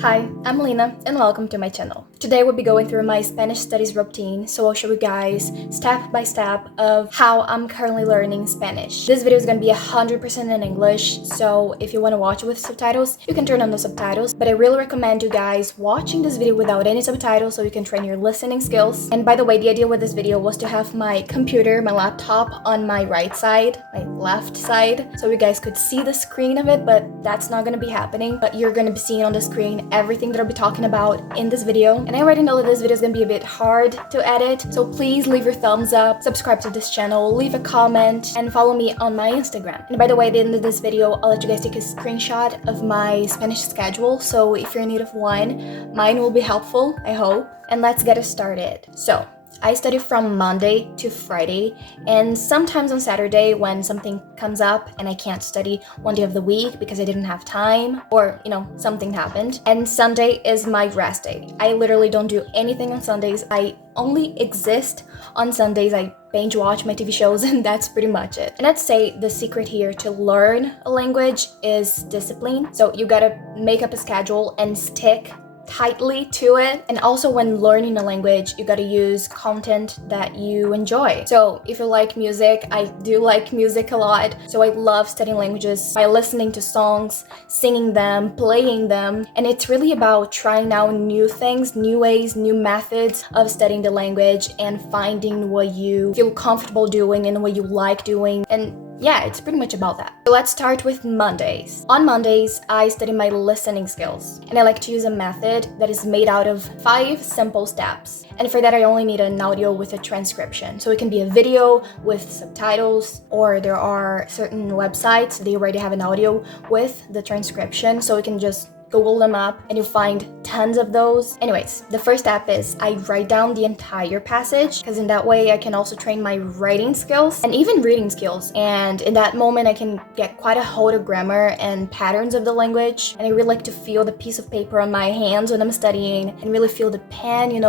Hi, I'm Lina and welcome to my channel. Today we'll be going through my Spanish studies routine, so I'll show you guys step by step of how I'm currently learning Spanish. This video is going to be 100% in English, so if you want to watch it with subtitles, you can turn on the subtitles, but I really recommend you guys watching this video without any subtitles so you can train your listening skills. And by the way, the idea with this video was to have my computer, my laptop on my right side, my left side, so you guys could see the screen of it, but that's not going to be happening. But you're going to be seeing on the screen everything that I'll be talking about in this video. And I already know that this video is gonna be a bit hard to edit, so please leave your thumbs up, subscribe to this channel, leave a comment, and follow me on my Instagram. And by the way, at the end of this video, I'll let you guys take a screenshot of my Spanish schedule, so if you're in need of one, mine will be helpful, I hope. And let's get it started. So, I study from Monday to Friday, and sometimes on Saturday when something comes up and I can't study one day of the week because I didn't have time or, something happened. And Sunday is my rest day. I literally don't do anything on Sundays. I only exist on Sundays. I binge watch my TV shows and that's pretty much it. And I'd say the secret here to learn a language is discipline. So you gotta make up a schedule and stick tightly to it. And also when learning a language, you gotta use content that you enjoy. So if you like music, I do like music a lot, so I love studying languages by listening to songs, singing them, playing them, and it's really about trying out new things, new ways, new methods of studying the language and finding what you feel comfortable doing and what you like doing. And yeah, it's pretty much about that. So let's start with Mondays. On Mondays, I study my listening skills, and I like to use a method that is made out of 5 simple steps. And for that, I only need an audio with a transcription. So it can be a video with subtitles, or there are certain websites, they already have an audio with the transcription, so you can just Google them up and you'll find tons of those. Anyways, the first step is I write down the entire passage, because in that way I can also train my writing skills and even reading skills. And in that moment I can get quite a hold of grammar and patterns of the language. And I really like to feel the piece of paper on my hands when I'm studying and really feel the pen,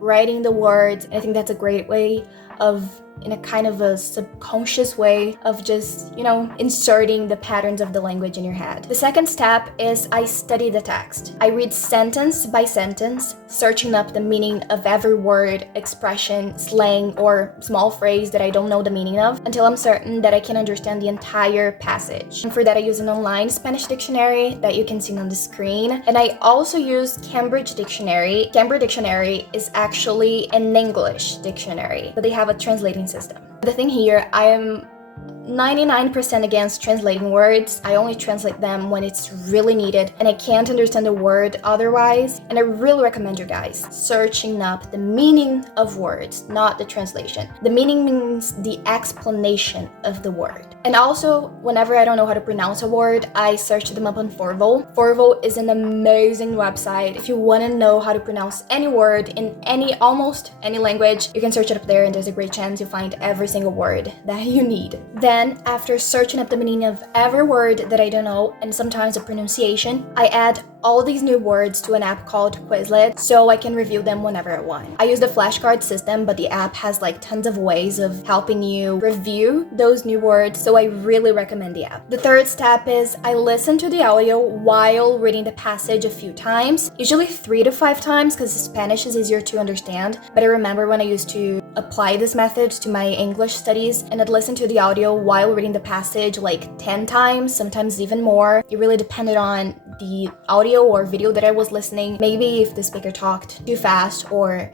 writing the words. And I think that's a great way of, in a kind of a subconscious way of just, inserting the patterns of the language in your head. The second step is I study the text. I read sentence by sentence, searching up the meaning of every word, expression, slang, or small phrase that I don't know the meaning of until I'm certain that I can understand the entire passage. And for that, I use an online Spanish dictionary that you can see on the screen. And I also use Cambridge Dictionary. Cambridge Dictionary is actually an English dictionary, but they have a translating system. The thing here, I am 99% against translating words. I only translate them when it's really needed and I can't understand the word otherwise. And I really recommend you guys searching up the meaning of words, not the translation. The meaning means the explanation of the word. And also, whenever I don't know how to pronounce a word, I search them up on Forvo. Forvo is an amazing website. If you want to know how to pronounce any word in almost any language, you can search it up there and there's a great chance you'll find every single word that you need. Then, after searching up the meaning of every word that I don't know, and sometimes the pronunciation, I add all these new words to an app called Quizlet so I can review them whenever I want. I use the flashcard system, but the app has tons of ways of helping you review those new words, so I really recommend the app. The third step is I listen to the audio while reading the passage a few times, usually 3 to 5 times because Spanish is easier to understand, but I remember when I used to apply this method to my English studies and I'd listen to the audio while reading the passage 10 times, sometimes even more. It really depended on the audio or video that I was listening. Maybe if the speaker talked too fast or,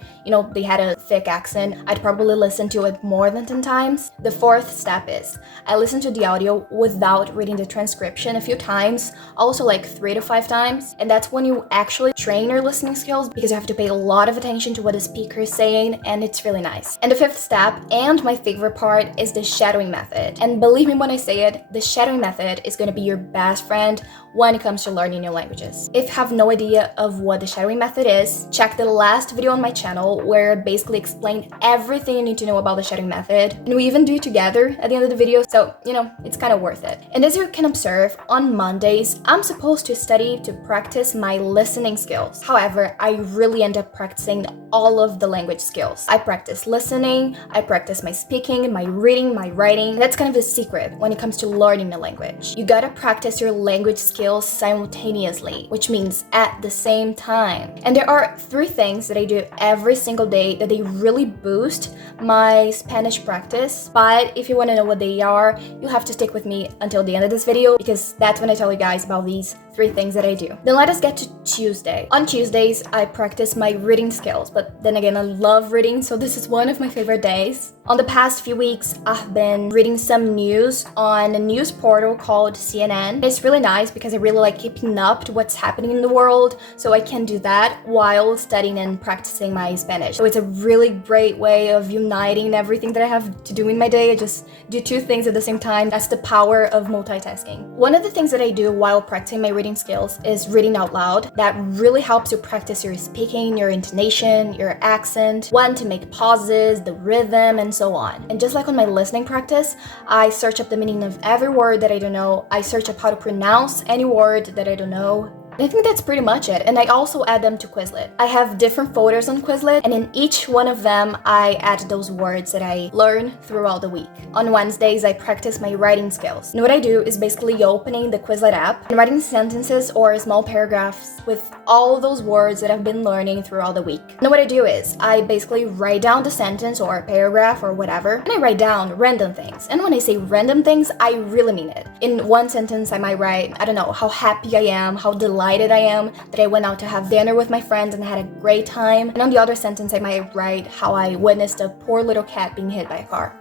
they had a thick accent, I'd probably listen to it more than 10 times. The fourth step is I listen to the audio without reading the transcription a few times, also 3 to 5 times. And that's when you actually train your listening skills because you have to pay a lot of attention to what the speaker is saying, and it's really nice. And the fifth step, and my favorite part, is the shadowing method. And believe me when I say it, the shadowing method is going to be your best friend when it comes to learning new languages. If you have no idea of what the shadowing method is, check the last video on my channel where I basically explain everything you need to know about the shadowing method. And we even do it together at the end of the video, so, it's kind of worth it. And as you can observe, on Mondays, I'm supposed to study to practice my listening skills. However, I really end up practicing all of the language skills. I practice listening, I practice my speaking, my reading, my writing. That's kind of the secret when it comes to learning a language. You gotta practice your language skills skills simultaneously, which means at the same time. And there are 3 things that I do every single day that they really boost my Spanish practice. But if you want to know what they are, you have to stick with me until the end of this video, because that's when I tell you guys about these 3 things that I do. Then let us get to Tuesday. On Tuesdays, I practice my reading skills, but then again, I love reading, so this is one of my favorite days. On the past few weeks, I've been reading some news on a news portal called CNN. It's really nice because I really like keeping up to what's happening in the world, so I can do that while studying and practicing my Spanish. So it's a really great way of uniting everything that I have to do in my day. I just do 2 things at the same time. That's the power of multitasking. One of the things that I do while practicing my reading skills is reading out loud. That really helps you practice your speaking, your intonation, your accent, when to make pauses, the rhythm, and so on. And just like on my listening practice, I search up the meaning of every word that I don't know. I search up how to pronounce any word that I don't know. I think that's pretty much it, and I also add them to Quizlet. I have different folders on Quizlet, and in each one of them, I add those words that I learn throughout the week. On Wednesdays, I practice my writing skills. And what I do is basically opening the Quizlet app and writing sentences or small paragraphs with all those words that I've been learning throughout the week. And what I do is, I basically write down the sentence or paragraph or whatever, and I write down random things. And when I say random things, I really mean it. In one sentence, I might write, I don't know, how happy I am, how delighted I am that I went out to have dinner with my friends and had a great time. And on the other sentence, I might write how I witnessed a poor little cat being hit by a car.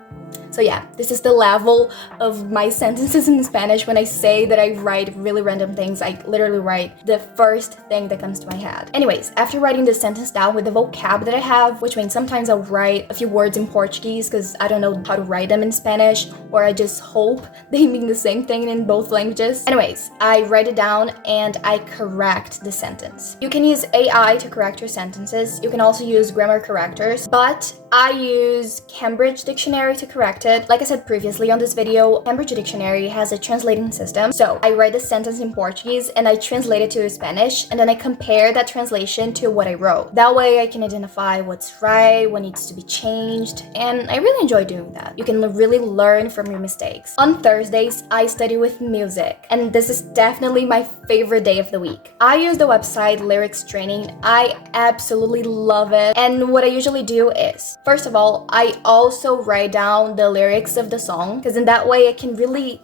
So yeah, this is the level of my sentences in Spanish. When I say that I write really random things, I literally write the first thing that comes to my head. Anyways, after writing this sentence down with the vocab that I have, which means sometimes I'll write a few words in Portuguese because I don't know how to write them in Spanish, or I just hope they mean the same thing in both languages. Anyways, I write it down and I correct the sentence. You can use AI to correct your sentences. You can also use grammar correctors, but I use Cambridge Dictionary to correct it. Like I said previously on this video, Cambridge Dictionary has a translating system. So I write the sentence in Portuguese and I translate it to Spanish, and then I compare that translation to what I wrote. That way I can identify what's right, what needs to be changed, and I really enjoy doing that. You can really learn from your mistakes. On Thursdays, I study with music, and this is definitely my favorite day of the week. I use the website Lyrics Training. I absolutely love it, and what I usually do is, first of all, I also write down the lyrics of the song, because in that way I can really,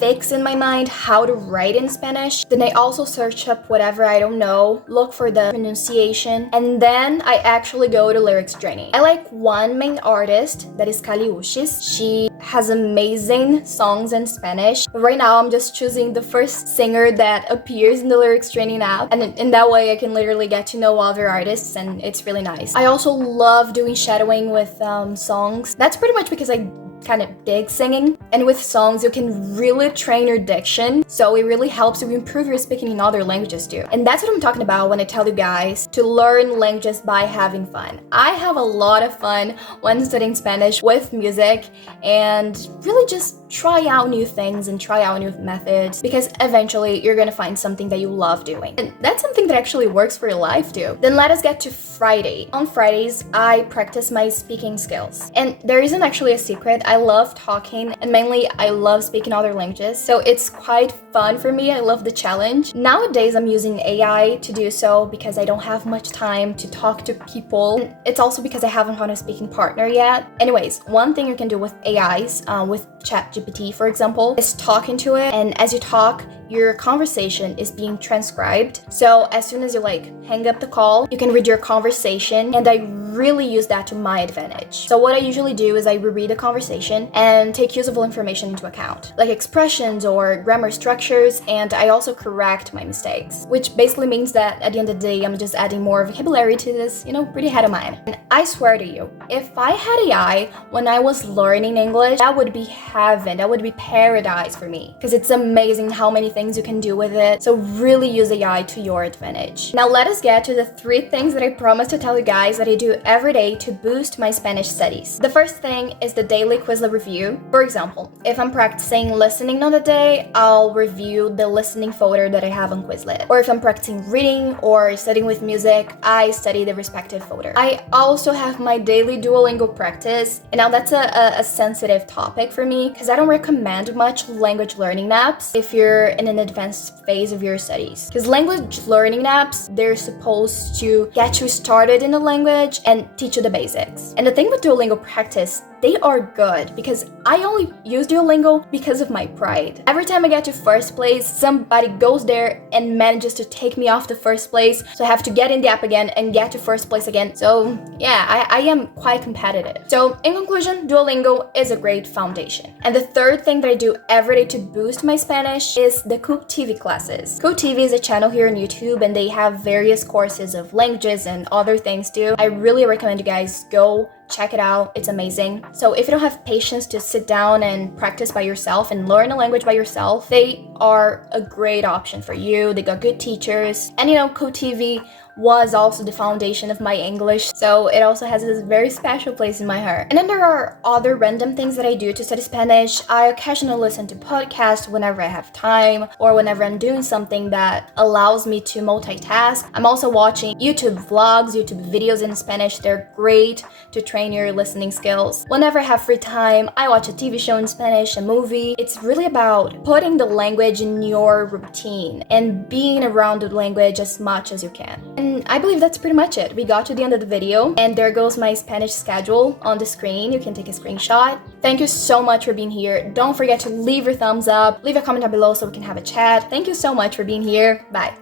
fix in my mind how to write in Spanish. Then I also search up whatever I don't know, look for the pronunciation, and then I actually go to Lyrics Training. I like one main artist, that is Caliuchis. She has amazing songs in Spanish. But right now I'm just choosing the first singer that appears in the Lyrics Training app, and in that way I can literally get to know other artists, and it's really nice. I also love doing shadowing with songs. That's pretty much because I kind of dig singing, and with songs you can really train your diction, so it really helps you improve your speaking in other languages too. And that's what I'm talking about when I tell you guys to learn languages by having fun. I have a lot of fun when studying Spanish with music, and really just try out new things and try out new methods, because eventually you're gonna find something that you love doing, and that's something that actually works for your life too. Then let us get to Friday. On Fridays, I practice my speaking skills, and there isn't actually a secret. I love talking, and mainly I love speaking other languages, so it's quite fun for me. I love the challenge. Nowadays I'm using AI to do so because I don't have much time to talk to people, and it's also because I haven't found a speaking partner yet. Anyways, one thing you can do with AIs, with ChatGPT for example, is talking to it, and as you talk, your conversation is being transcribed. So as soon as you hang up the call, you can read your conversation, and I really use that to my advantage. So what I usually do is I reread the conversation and take usable information into account, like expressions or grammar structures, and I also correct my mistakes, which basically means that at the end of the day, I'm just adding more vocabulary to this, pretty head of mine. And I swear to you, if I had AI when I was learning English, that would be heaven, that would be paradise for me, because it's amazing how many things you can do with it. So really use AI to your advantage. Now let us get to the 3 things that I promised to tell you guys that I do every day to boost my Spanish studies. The first thing is the daily Quizlet review. For example, if I'm practicing listening on the day, I'll review the listening folder that I have on Quizlet. Or if I'm practicing reading or studying with music, I study the respective folder. I also have my daily Duolingo practice, and now that's a sensitive topic for me because I don't recommend much language learning apps. If you're an in an advanced phase of your studies. Because language learning apps, they're supposed to get you started in a language and teach you the basics. And the thing with Duolingo Practice, they are good because I only use Duolingo because of my pride. Every time I get to first place, somebody goes there and manages to take me off the first place, so I have to get in the app again and get to first place again. So yeah, I am quite competitive. So in conclusion, Duolingo is a great foundation. And the third thing that I do every day to boost my Spanish is the Cook TV classes. Cook TV is a channel here on YouTube and they have various courses of languages and other things too. I really recommend you guys go check it out. It's amazing. So if you don't have patience to sit down and practice by yourself and learn a language by yourself, they are a great option for you. They got good teachers. And you know, Cook TV was also the foundation of my English, so it also has a very special place in my heart. And then there are other random things that I do to study Spanish. I occasionally listen to podcasts whenever I have time or whenever I'm doing something that allows me to multitask. I'm also watching YouTube vlogs, YouTube videos in Spanish. They're great to train your listening skills. Whenever I have free time, I watch a TV show in Spanish, a movie. It's really about putting the language in your routine and being around the language as much as you can. And I believe that's pretty much it. We got to the end of the video, and there goes my Spanish schedule on the screen. You can take a screenshot. Thank you so much for being here. Don't forget to leave your thumbs up, leave a comment down below so we can have a chat. Thank you so much for being here. Bye.